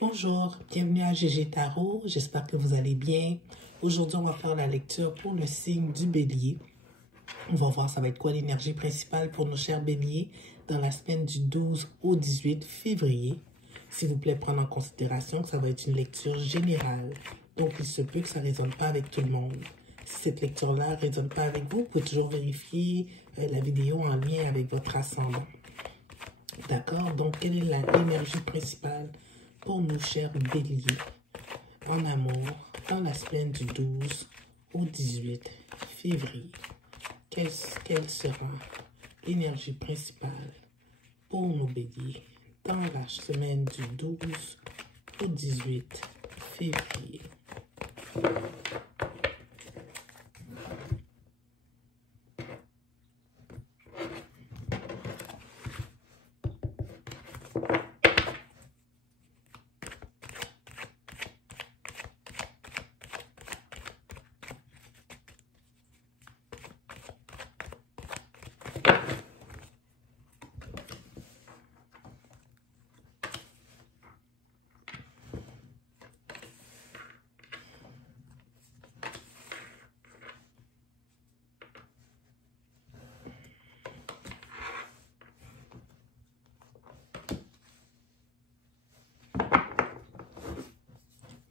Bonjour, bienvenue à GG Tarot, j'espère que vous allez bien. Aujourd'hui, on va faire la lecture pour le signe du Bélier. On va voir ça va être quoi l'énergie principale pour nos chers Béliers dans la semaine du 12 au 18 février. S'il vous plaît, prendre en considération que ça va être une lecture générale. Donc, il se peut que ça ne résonne pas avec tout le monde. Si cette lecture-là ne résonne pas avec vous, vous pouvez toujours vérifier la vidéo en lien avec votre ascendant. D'accord? Donc, quelle est l'énergie principale pour nos chers Béliers en amour dans la semaine du 12 au 18 février? Quelle sera l'énergie principale pour nos Béliers dans la semaine du 12 au 18 février?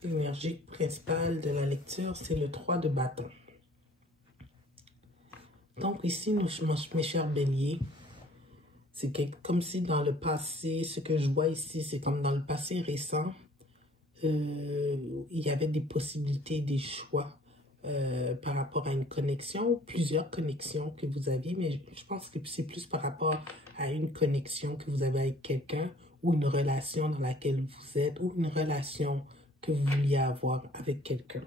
L'énergie principale de la lecture, c'est le 3 de bâton. Donc ici, mes chers Béliers, c'est comme si dans le passé, ce que je vois ici, c'est comme dans le passé récent, il y avait des possibilités, des choix par rapport à une connexion, plusieurs connexions que vous aviez, mais je pense que c'est plus par rapport à une connexion que vous avez avec quelqu'un ou une relation dans laquelle vous êtes ou une relation que vous vouliez avoir avec quelqu'un.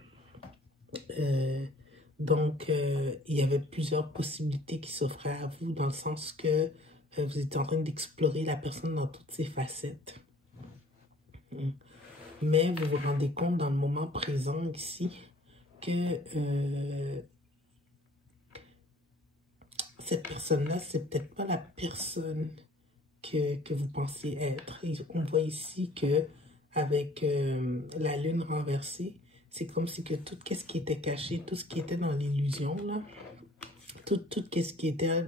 Donc, il y avait plusieurs possibilités qui s'offraient à vous dans le sens que vous étiez en train d'explorer la personne dans toutes ses facettes. Mais vous vous rendez compte dans le moment présent ici que cette personne-là, c'est peut-être pas la personne que vous pensez être. Et on voit ici que avec la lune renversée, c'est comme si que tout ce qui était caché, tout ce qui était dans l'illusion, là, tout ce qui était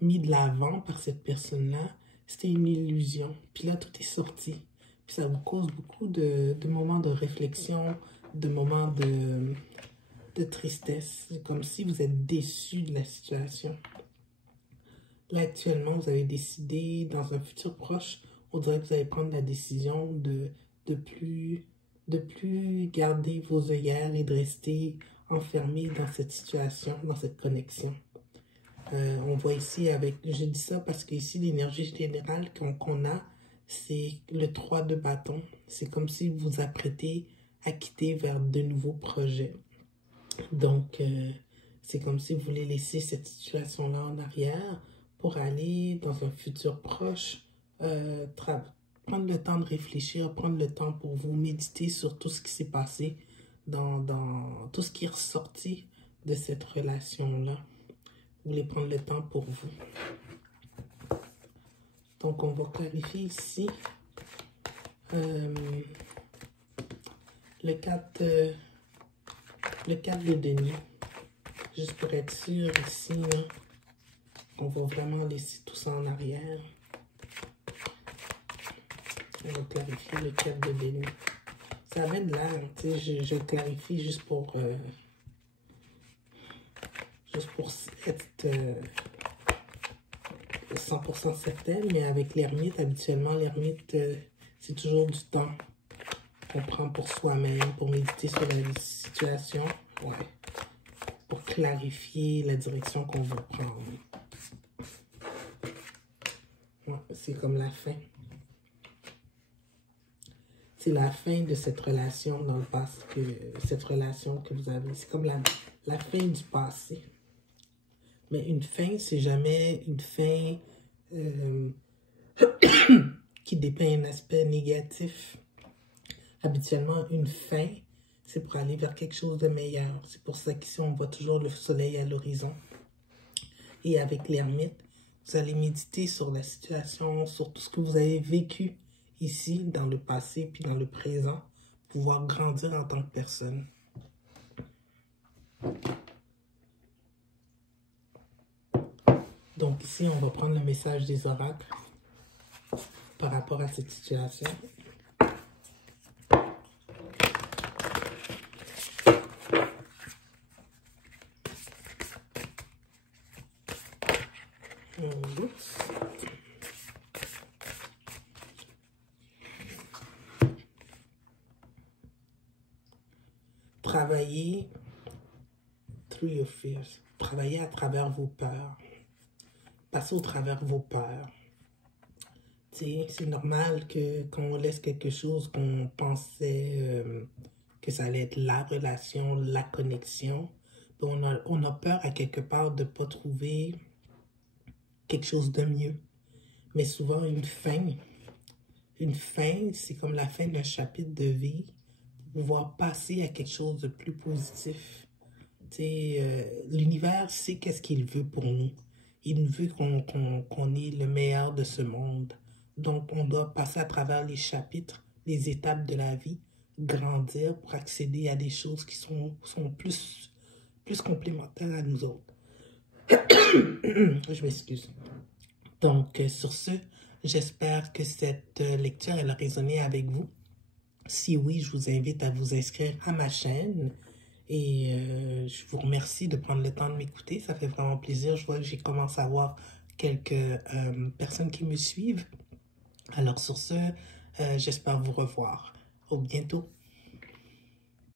mis de l'avant par cette personne-là, c'était une illusion. Puis là, tout est sorti. Puis ça vous cause beaucoup de moments de réflexion, de moments de tristesse. C'est comme si vous êtes déçu de la situation. Là, actuellement, vous avez décidé, dans un futur proche, on dirait que vous allez prendre la décision de plus garder vos œillères et de rester enfermé dans cette situation, dans cette connexion. On voit ici avec, je dis ça parce que ici, l'énergie générale qu'on a, c'est le 3 de bâton. C'est comme si vous vous apprêtez à quitter vers de nouveaux projets. Donc, c'est comme si vous voulez laisser cette situation-là en arrière pour aller dans un futur proche, prendre le temps de réfléchir, prendre le temps pour vous méditer sur tout ce qui s'est passé, dans tout ce qui est ressorti de cette relation-là. Vous voulez prendre le temps pour vous. Donc, on va clarifier ici le 4 de denier. Juste pour être sûr ici, là, on va vraiment laisser tout ça en arrière. On va clarifier le 4 de denier. Ça avait de l'air, tu sais, je clarifie juste pour être 100% certaine, mais avec l'ermite, habituellement, l'ermite, c'est toujours du temps qu'on prend pour soi-même, pour méditer sur la situation, ouais, pour clarifier la direction qu'on veut prendre. Ouais, c'est comme la fin. C'est la fin de cette relation dans le passé, cette relation que vous avez. C'est comme la fin du passé. Mais une fin, c'est jamais une fin qui dépeint un aspect négatif. Habituellement, une fin, c'est pour aller vers quelque chose de meilleur. C'est pour ça qu'ici, on voit toujours le soleil à l'horizon. Et avec l'ermite, vous allez méditer sur la situation, sur tout ce que vous avez vécu ici, dans le passé, puis dans le présent, pouvoir grandir en tant que personne. Donc ici, on va prendre le message des oracles par rapport à cette situation. Travailler through your fears. Travailler à travers vos peurs. Passer au travers vos peurs. C'est normal que quand on laisse quelque chose qu'on pensait que ça allait être la relation, la connexion, on a peur à quelque part de ne pas trouver quelque chose de mieux. Mais souvent, une fin, c'est comme la fin d'un chapitre de vie, pour pouvoir passer à quelque chose de plus positif. L'univers sait qu'est-ce qu'il veut pour nous. Il veut qu'on ait le meilleur de ce monde. Donc, on doit passer à travers les chapitres, les étapes de la vie, grandir pour accéder à des choses qui sont plus complémentaires à nous autres. Je m'excuse. Donc, sur ce, j'espère que cette lecture, elle a résonné avec vous. Si oui, je vous invite à vous inscrire à ma chaîne. Et je vous remercie de prendre le temps de m'écouter. Ça fait vraiment plaisir. Je vois que j'ai commencé à avoir quelques personnes qui me suivent. Alors sur ce, j'espère vous revoir. Au bientôt.